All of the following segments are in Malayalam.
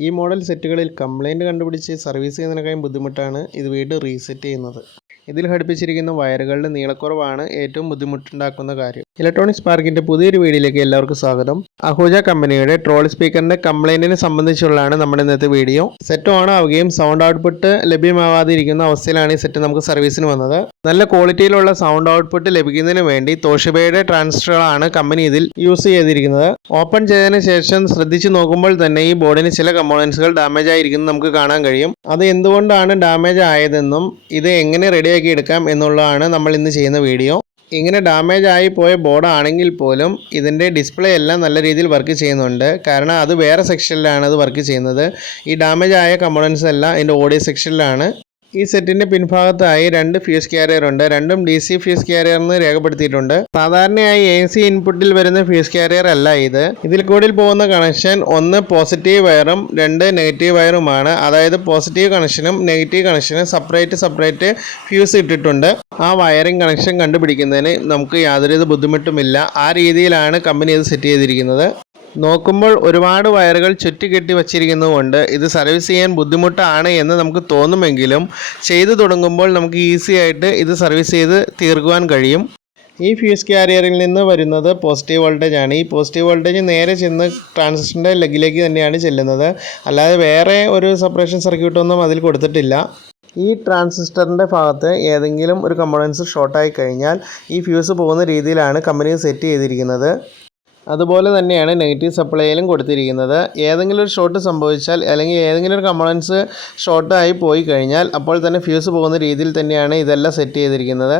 ഈ മോഡൽ സെറ്റുകളിൽ കംപ്ലൈന്റ് കണ്ടുപിടിച്ച് സർവീസ് ചെയ്യുന്നതിനേക്കാളും ബുദ്ധിമുട്ടാണ് ഇത് വീണ്ടും റീസെറ്റ് ചെയ്യുന്നത്. ഇതിൽ ഘടിപ്പിച്ചിരിക്കുന്ന വയറുകളുടെ നീളക്കുറവാണ് ഏറ്റവും ബുദ്ധിമുട്ടുണ്ടാക്കുന്ന കാര്യം. ഇലക്ട്രോണിക്സ് പാർക്കിന്റെ പുതിയൊരു വീഡിയോയിലേക്ക് എല്ലാവർക്കും സ്വാഗതം. അഹൂജ കമ്പനിയുടെ ട്രോൾ സ്പീക്കറിന്റെ കംപ്ലൈന്റിനെ സംബന്ധിച്ചുള്ളതാണ് നമ്മുടെ ഇന്നത്തെ വീഡിയോ. സെറ്റ് ഓൺ ആവുകയും സൗണ്ട് ഔട്ട്പുട്ട് ലഭ്യമാവാതിരിക്കുന്ന അവസ്ഥയിലാണ് ഈ സെറ്റ് നമുക്ക് സർവീസിന് വന്നത്. നല്ല ക്വാളിറ്റിയിലുള്ള സൗണ്ട് ഔട്ട്പുട്ട് ലഭിക്കുന്നതിന് വേണ്ടി തോഷിബയുടെ ട്രാൻസിസ്റ്ററുകളാണ് കമ്പനി ഇതിൽ യൂസ് ചെയ്തിരിക്കുന്നത്. ഓപ്പൺ ചെയ്തതിന് ശേഷം ശ്രദ്ധിച്ചു നോക്കുമ്പോൾ തന്നെ ഈ ബോർഡിന് ചില കമ്പോണൻസുകൾ ഡാമേജ് ആയിരിക്കുന്നത് നമുക്ക് കാണാൻ കഴിയും. അത് എന്തുകൊണ്ടാണ് ഡാമേജ് ആയതെന്നും ഇത് എങ്ങനെ റെഡിയാക്കി എടുക്കാം എന്നുള്ളതാണ് നമ്മൾ ഇന്ന് ചെയ്യുന്ന വീഡിയോ. ഇങ്ങനെ ഡാമേജ് ആയി പോയ ബോർഡാണെങ്കിൽ പോലും ഇതിന്റെ ഡിസ്പ്ലേ എല്ലാം നല്ല രീതിയിൽ വർക്ക് ചെയ്യുന്നുണ്ട്. കാരണം അത് വേറെ സെക്ഷനിലാണ് അത് വർക്ക് ചെയ്യുന്നത്. ഈ ഡാമേജ് ആയ കമ്പോണൻസ് എല്ലാം ഇതിന്റെ ഓഡിയോ സെക്ഷനിലാണ് ഈ സെറ്റിന്റെ പിൻഭാഗത്തായി രണ്ട് ഫ്യൂസ് കാരിയർ ഉണ്ട്. രണ്ടും ഡി സി ഫ്യൂസ് കാരിയർ എന്ന് രേഖപ്പെടുത്തിയിട്ടുണ്ട്. സാധാരണയായി എ സി ഇൻപുട്ടിൽ വരുന്ന ഫ്യൂസ് കാരിയർ അല്ല ഇത്. ഇതിൽ കൂടി പോകുന്ന കണക്ഷൻ ഒന്ന് പോസിറ്റീവ് വയറും രണ്ട് നെഗറ്റീവ് വയറുമാണ് അതായത് പോസിറ്റീവ് കണക്ഷനും നെഗറ്റീവ് കണക്ഷനും സെപ്പറേറ്റ് സെപ്പറേറ്റ് ഫ്യൂസ് ഇട്ടിട്ടുണ്ട്. ആ വയറിംഗ് കണക്ഷൻ കണ്ടുപിടിക്കുന്നതിന് നമുക്ക് യാതൊരുവിധ ബുദ്ധിമുട്ടുമില്ല. ആ രീതിയിലാണ് കമ്പനി ഇത് സെറ്റ് ചെയ്തിരിക്കുന്നത്. നോക്കുമ്പോൾ ഒരുപാട് വയറുകൾ ചുറ്റിക്കെട്ടി വച്ചിരിക്കുന്നതുകൊണ്ട് ഇത് സർവീസ് ചെയ്യാൻ ബുദ്ധിമുട്ടാണ് എന്ന് നമുക്ക് തോന്നുമെങ്കിലും ചെയ്തു തുടങ്ങുമ്പോൾ നമുക്ക് ഈസി ആയിട്ട് ഇത് സർവീസ് ചെയ്ത് തീർക്കുവാൻ കഴിയും. ഈ ഫ്യൂസ് കാരിയറിൽ നിന്ന് വരുന്നത് പോസിറ്റീവ് വോൾട്ടേജ് ആണ്. ഈ പോസിറ്റീവ് വോൾട്ടേജ് നേരെ ചെന്ന് ട്രാൻസിസ്റ്ററിന്റെ ലെഗിലേക്ക് തന്നെയാണ് ചെല്ലുന്നത്. അല്ലാതെ വേറെ ഒരു സെപ്പറേഷൻ സർക്യൂട്ടൊന്നും അതിൽ കൊടുത്തിട്ടില്ല. ഈ ട്രാൻസിസ്റ്ററിന്റെ ഭാഗത്ത് ഏതെങ്കിലും ഒരു കമ്പോണൻസ് ഷോർട്ടായി കഴിഞ്ഞാൽ ഈ ഫ്യൂസ് പോകുന്ന രീതിയിലാണ് കമ്പനി സെറ്റ് ചെയ്തിരിക്കുന്നത്. അതുപോലെ തന്നെയാണ് നെഗറ്റീവ് സപ്ലൈയിലും കൊടുത്തിരിക്കുന്നത്. ഏതെങ്കിലും ഒരു ഷോർട്ട് സംഭവിച്ചാൽ അല്ലെങ്കിൽ ഏതെങ്കിലും ഒരു കമ്പോണൻസ് ഷോർട്ടായി പോയി കഴിഞ്ഞാൽ അപ്പോൾ തന്നെ ഫ്യൂസ് പോകുന്ന രീതിയിൽ തന്നെയാണ് ഇതെല്ലാം സെറ്റ് ചെയ്തിരിക്കുന്നത്.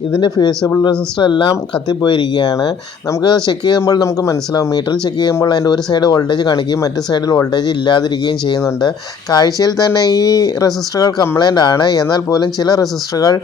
ഇതിന്റെ ഫ്യൂസിബിൾ റെസിസ്റ്റർ എല്ലാം കത്തിപ്പോയിരിക്കുകയാണ്. നമുക്ക് ചെക്ക് ചെയ്യുമ്പോൾ നമുക്ക് മനസ്സിലാവും. മീറ്ററിൽ ചെക്ക് ചെയ്യുമ്പോൾ അതിന്റെ ഒരു സൈഡ് വോൾട്ടേജ് കാണിക്കുകയും മറ്റു സൈഡിൽ വോൾട്ടേജ് ഇല്ലാതിരിക്കുകയും ചെയ്യുന്നുണ്ട്. കാഴ്ചയിൽ തന്നെ ഈ റെസിസ്റ്ററുകൾ കംപ്ലൈന്റ് ആണ്. എന്നാൽ പോലും ചില റെസിസ്റ്ററുകൾ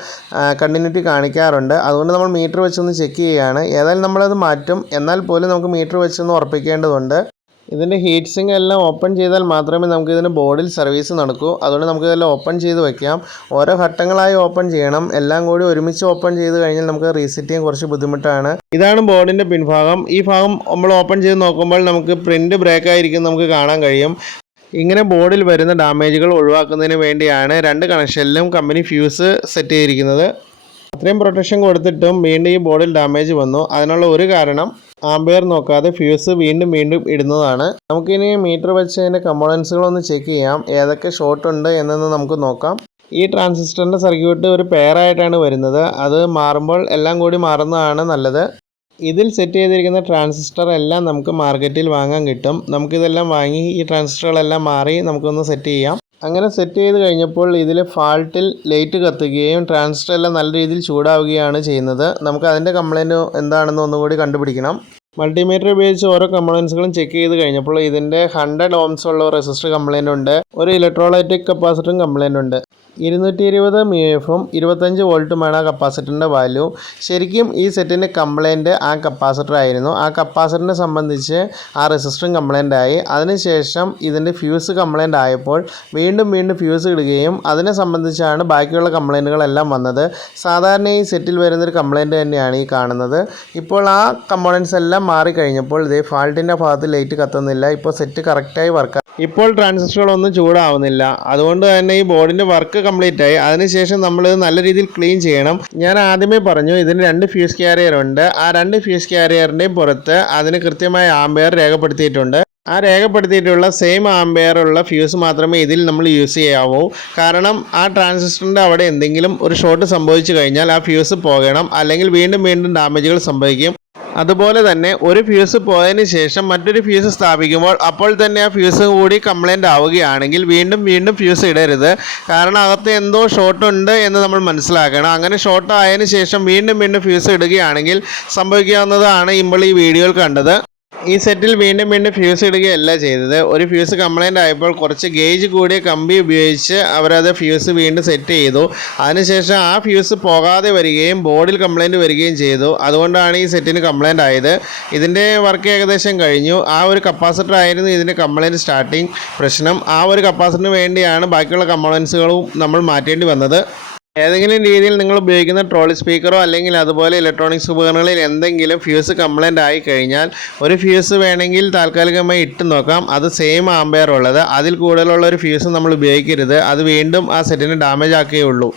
കണ്ടിന്യൂറ്റി കാണിക്കാറുണ്ട്. അതുകൊണ്ട് നമ്മൾ മീറ്റർ വെച്ചൊന്ന് ചെക്ക് ചെയ്യുകയാണ്. ഏതായാലും നമ്മളത് മാറ്റും. എന്നാൽ പോലും നമുക്ക് മീറ്റർ വെച്ചൊന്ന് ഉറപ്പിക്കേണ്ടതുണ്ട്. ഇതിന്റെ ഹീറ്റ് സിങ്ക് എല്ലാം ഓപ്പൺ ചെയ്താൽ മാത്രമേ നമുക്ക് ഇതിന്റെ ബോർഡിൽ സർവീസ് നടക്കൂ. അതുകൊണ്ട് നമുക്ക് ഇതെല്ലാം ഓപ്പൺ ചെയ്ത് വെക്കാം. ഓരോ ഘട്ടങ്ങളായി ഓപ്പൺ ചെയ്യണം. എല്ലാം കൂടി ഒരുമിച്ച് ഓപ്പൺ ചെയ്ത് കഴിഞ്ഞാൽ നമുക്ക് റീസെറ്റ് ചെയ്യാൻ കുറച്ച് ബുദ്ധിമുട്ടാണ്. ഇതാണ് ബോർഡിന്റെ പിൻഭാഗം. ഈ ഭാഗം നമ്മൾ ഓപ്പൺ ചെയ്ത് നോക്കുമ്പോൾ നമുക്ക് പ്രിന്റ് ബ്രേക്ക് ആയിരിക്കും നമുക്ക് കാണാൻ കഴിയും. ഇങ്ങനെ ബോർഡിൽ വരുന്ന ഡാമേജുകൾ ഒഴിവാക്കുന്നതിന് വേണ്ടിയാണ് രണ്ട് കണക്ഷനിലും കമ്പനി ഫ്യൂസ് സെറ്റ് ചെയ്തിരിക്കുന്നത്. അത്രയും പ്രൊട്ടക്ഷൻ കൊടുത്തിട്ടും വീണ്ടും ഈ ബോർഡിൽ ഡാമേജ് വന്നു. അതിനുള്ള ഒരു കാരണം ആംബിയർ നോക്കാതെ ഫ്യൂസ് വീണ്ടും വീണ്ടും ഇടുന്നതാണ്. നമുക്കിനി മീറ്റർ വെച്ച് അതിന്റെ കമ്പോണൻസുകളൊന്ന് ചെക്ക് ചെയ്യാം. ഏതൊക്കെ ഷോർട്ട് ഉണ്ട് എന്നൊന്ന് നമുക്ക് നോക്കാം. ഈ ട്രാൻസിസ്റ്ററിന്റെ സർക്യൂട്ട് ഒരു പെയറായിട്ടാണ് വരുന്നത്. അത് മാറുമ്പോൾ എല്ലാം കൂടി മാറുന്നതാണ് നല്ലത്. ഇതിൽ സെറ്റ് ചെയ്തിരിക്കുന്ന ട്രാൻസിസ്റ്റർ എല്ലാം നമുക്ക് മാർക്കറ്റിൽ വാങ്ങാൻ കിട്ടും. നമുക്കിതെല്ലാം വാങ്ങി ഈ ട്രാൻസിസ്റ്ററുകളെല്ലാം മാറി നമുക്കൊന്ന് സെറ്റ് ചെയ്യാം. അങ്ങനെ സെറ്റ് ചെയ്ത് കഴിഞ്ഞപ്പോൾ ഇതിൽ ഫാൾട്ടിൽ ലൈറ്റ് കത്തുകയും ട്രാൻസിസ്റ്റർ എല്ലാം നല്ല രീതിയിൽ ചൂടാവുകയാണ് ചെയ്യുന്നത്. നമുക്ക് അതിന്റെ കംപ്ലൈന്റ് എന്താണെന്ന് ഒന്നുകൂടി കണ്ടുപിടിക്കണം. മൾട്ടിമീറ്റർ ഉപയോഗിച്ച് ഓരോ കമ്പോണൻസുകളും ചെക്ക് ചെയ്ത് കഴിഞ്ഞപ്പോൾ ഇതിന്റെ ഹൺഡ്രഡ് ഓംസ് ഉള്ള റെസിസ്റ്റർ കംപ്ലൈന്റ് ഉണ്ട് ഒരു ഇലക്ട്രോലൈറ്റിക് കപ്പാസിറ്ററും കംപ്ലൈന്റ് ഉണ്ട്. ഇരുന്നൂറ്റി ഇരുപത് മി എഫും ഇരുപത്തഞ്ച് വോൾട്ടുമാണ് ആ കപ്പാസിറ്ററിന്റെ വാല്യൂ ശരിക്കും ഈ സെറ്റിന്റെ കംപ്ലൈന്റ് ആ കപ്പാസിറ്റർ ആയിരുന്നു. ആ കപ്പാസിറ്ററിനെ സംബന്ധിച്ച് ആ റെസിസ്റ്ററും കംപ്ലൈന്റ് ആയി. അതിനുശേഷം ഇതിന്റെ ഫ്യൂസ് കംപ്ലൈന്റ് ആയപ്പോൾ വീണ്ടും വീണ്ടും ഫ്യൂസ് ഇടുകയും അതിനെ സംബന്ധിച്ചാണ് ബാക്കിയുള്ള കംപ്ലൈന്റുകളെല്ലാം വന്നത്. സാധാരണ ഈ സെറ്റിൽ വരുന്നൊരു കംപ്ലൈന്റ് തന്നെയാണ് ഈ കാണുന്നത്. ഇപ്പോൾ ആ കമ്പോണൻസ് എല്ലാം മാറിക്കഴിഞ്ഞപ്പോൾ ഇതേ ഫാൾട്ടിന്റെ ഭാഗത്ത് ലൈറ്റ് കത്തുന്നില്ല. ഇപ്പോൾ സെറ്റ് കറക്റ്റായി വർക്ക് ഇപ്പോൾ ട്രാൻസിസ്റ്ററുകളൊന്നും ചൂടാവുന്നില്ല. അതുകൊണ്ട് തന്നെ ഈ ബോർഡിന്റെ വർക്ക് കംപ്ലീറ്റ് ആയി. അതിനുശേഷം നമ്മൾ നല്ല രീതിയിൽ ക്ലീൻ ചെയ്യണം. ഞാൻ ആദ്യമേ പറഞ്ഞു ഇതിന് രണ്ട് ഫ്യൂസ് ക്യാരിയർ ഉണ്ട്. ആ രണ്ട് ഫ്യൂസ് ക്യാരിയറിന്റെയും പുറത്ത് അതിന് കൃത്യമായ ആംബെയർ രേഖപ്പെടുത്തിയിട്ടുണ്ട്. ആ രേഖപ്പെടുത്തിയിട്ടുള്ള സെയിം ആംബെയർ ഉള്ള ഫ്യൂസ് മാത്രമേ ഇതിൽ നമ്മൾ യൂസ് ചെയ്യാവൂ. കാരണം ആ ട്രാൻസിസ്റ്ററിന്റെ അവിടെ എന്തെങ്കിലും ഒരു ഷോർട്ട് സംഭവിച്ചു കഴിഞ്ഞാൽ ആ ഫ്യൂസ് പോകണം. അല്ലെങ്കിൽ വീണ്ടും വീണ്ടും ഡാമേജുകൾ സംഭവിക്കും. അതുപോലെ തന്നെ ഒരു ഫ്യൂസ് പോയതിന് ശേഷം മറ്റൊരു ഫ്യൂസ് സ്ഥാപിക്കുമ്പോൾ അപ്പോൾ തന്നെ ആ ഫ്യൂസ് കൂടി കംപ്ലൈന്റ് ആവുകയാണെങ്കിൽ വീണ്ടും വീണ്ടും ഫ്യൂസ് ഇടരുത്. കാരണം അകത്ത് എന്തോ ഷോർട്ട് ഉണ്ട് എന്ന് നമ്മൾ മനസ്സിലാക്കണം. അങ്ങനെ ഷോർട്ട് ആയതിനു ശേഷം വീണ്ടും വീണ്ടും ഫ്യൂസ് ഇടുകയാണെങ്കിൽ സംഭവിക്കാവുന്നതാണ് ഇപ്പോൾ ഈ വീഡിയോയിൽ കണ്ടത്. ഈ സെറ്റിൽ വീണ്ടും വീണ്ടും ഫ്യൂസ് ഇടുകയല്ല ചെയ്തത്. ഒരു ഫ്യൂസ് കംപ്ലൈന്റ് ആയപ്പോൾ കുറച്ച് ഗേജ് കൂടിയ കമ്പി ഉപയോഗിച്ച് അവരത് ഫ്യൂസ് വീണ്ടും സെറ്റ് ചെയ്തു. അതിനുശേഷം ആ ഫ്യൂസ് പോകാതെ വരികയും ബോർഡിൽ കംപ്ലൈന്റ് വരികയും ചെയ്തു. അതുകൊണ്ടാണ് ഈ സെറ്റിന് കംപ്ലൈന്റ് ആയത്. ഇതിന്റെ വർക്ക് ഏകദേശം കഴിഞ്ഞു. ആ ഒരു കപ്പാസിറ്റർ ആയിരുന്നു ഇതിന്റെ കംപ്ലൈന്റ് സ്റ്റാർട്ടിങ് പ്രശ്നം. ആ ഒരു കപ്പാസിറ്ററിന് വേണ്ടിയാണ് ബാക്കിയുള്ള കമ്പോണൻസുകളും നമ്മൾ മാറ്റേണ്ടി വന്നത്. ഏതെങ്കിലും രീതിയിൽ നിങ്ങൾ ഉപയോഗിക്കുന്ന ട്രോളി സ്പീക്കറോ അല്ലെങ്കിൽ അതുപോലെ ഇലക്ട്രോണിക്സ് ഉപകരണങ്ങളിൽ എന്തെങ്കിലും ഫ്യൂസ് കംപ്ലൈന്റ് ആയി കഴിഞ്ഞാൽ ഒരു ഫ്യൂസ് വേണമെങ്കിൽ താൽക്കാലികമായി ഇട്ട് നോക്കാം. അത് സെയിം ആമ്പയർ ഉള്ളത് അതിൽ കൂടുതലുള്ള ഒരു ഫ്യൂസ് നമ്മൾ ഉപയോഗിക്കരുത്. അത് വീണ്ടും ആ സെറ്റിനെ ഡാമേജ് ആക്കുകയുള്ളൂ